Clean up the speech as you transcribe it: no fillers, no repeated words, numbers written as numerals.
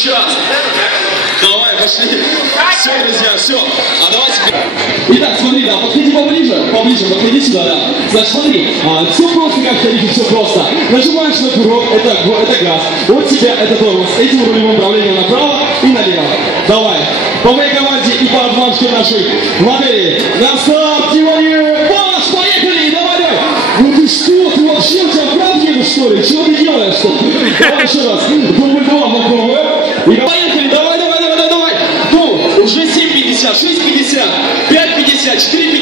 еще раз. Давай, пошли. Все, друзья, все. А давайте... Итак, смотри, да, подходи поближе, подходи сюда, да. Значит, смотри, все просто, как в тарифе, все просто. Нажимаешь на курок, это газ. Вот тебя это тормоз. Этим рулевым управлением направо и налево. Давай. По моей команде и по адванске нашей модели. На старт, внимание, марш, поехали, давай. Ну ты что, ты вообще, у тебя прав едешь, что ли? Чего ты делаешь? Давай еще раз. Дубль 2, попробуем. И поехали, давай. Ну, уже 7:50, 6:50, 5:50, 4:50.